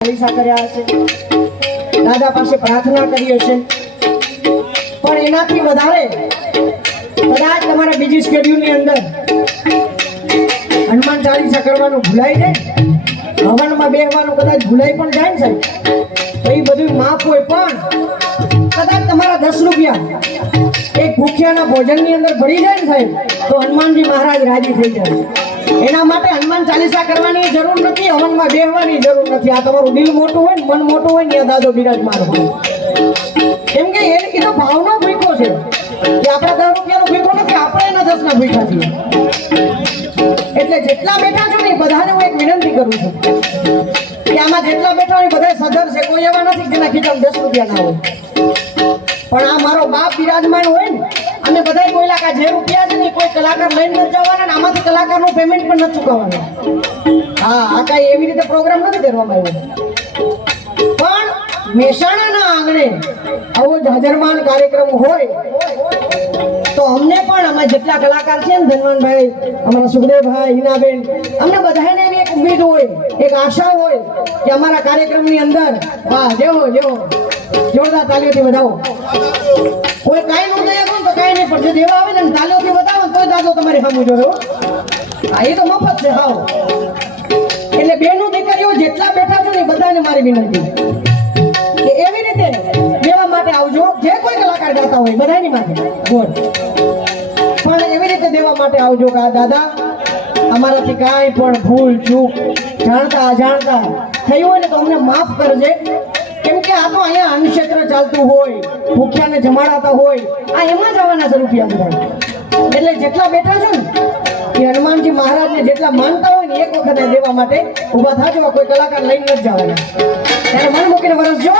ચાલીસા કર્યા હશે, દાદા પાસે પ્રાર્થના કરી હશે, પણ એનાથી વધારે કદાચ તમારા બીજી શેડ્યુલની અંદર હનુમાન ચાલીસા કરવાનું ભૂલાઈ જાય, હવનમાં બેહવાનું કદાચ ભૂલાઈ પણ જાય ને સાહેબ, તો એ બધું માફ હોય. પણ કદાચ તમારા 10 રૂપિયા એક ભૂખ્યાના ભોજનની અંદર ભરી જાય ને સાહેબ, તો હનુમાનજી મહારાજ રાજી થઈ જાય. એના માટે હનુમાન ચાલીસા કરવાની જરૂર નથી, હવનમાં બેહવાની જરૂર નથી. આ તમારું દિલ મોટું હોય ને મન મોટું હોય ને ત્યાં દાદો બિરાજમાન હોય. કેમ કે એનો ભાવનો ભૂખો છે કે આપણા 10 રૂપિયાનો ભૂખો નથી, આપણે એના 10 ના ભૂખા છીએ. એટલે જેટલા બેઠા છો ને બધાને હું એક વિનંતી કરું છું કે આમાં જેટલા બેઠા હોય બધા સધર છે, કોઈ એવા નથી જેના ખીચામાં 10 રૂપિયા ના હોય. પણ આ મારો બાપ બિરાજમાન હોય ને, અમે બધા બોલ્યા કે જે રૂપિયા છે ને કોઈ કલાકાર લઈને નથી જવાના ને આમાંથી કલાકારનું પેમેન્ટ પણ નથી ચૂકવવાનું. હા, આ કાંઈ એવી રીતે પ્રોગ્રામ નથી કરવામાં આવ્યો. પણ મહેસાણાના આંગણે આવો જાજરમાન કાર્યક્રમ હોય તો અમને પણ અમે જેટલા કલાકાર છે ને, ધનવંતભાઈ, અમારા સુખદેવભાઈ, હિનાબેન, અમને બધાને એવી એક ઉમ્મીદ હોય, એક આશા હોય કે અમારા કાર્યક્રમની અંદર વાહ જેવો જોરદાર તાલીઓથી વધાવો. કોઈ કાંઈ ન દે તો કાંઈ નહીં, પણ જે દેવા આવે ને તાલીઓથી વધાવો તો દાદો તમારી સામું જોયો. હા, એ તો મફત છે. હાવ એટલે બેનું દીકરીઓ જેટલા બેઠા છો ને બધાને મારી વિનંતી કે એવી રીતે દેવા માટે આવજો. જે કોઈ કલાકાર ગાતા હોય બધાની માટે બોલ, પણ એવી રીતે દેવા માટે આવજો કે આ દાદા અમારાથી કાંઈ પણ ભૂલ ચૂક જાણતા અજાણતા થઈ હોય ને તો અમને માફ કરજે. કેમ કે આ તો અહીંયા અન્નક્ષેત્ર ચાલતું હોય, ભૂખ્યાને જમાડાતા હોય, આ એમાં જ આવવાના છે રૂપિયા બધા. એટલે જેટલા બેઠા છો ને એ હનુમાનજી મહારાજને જેટલા માનતા હોય ને એક વખત દેવા માટે ઊભા થાજો. કોઈ કલાકાર લઈને નથી જવાના, ત્યારે મન મૂકીને વરસજો.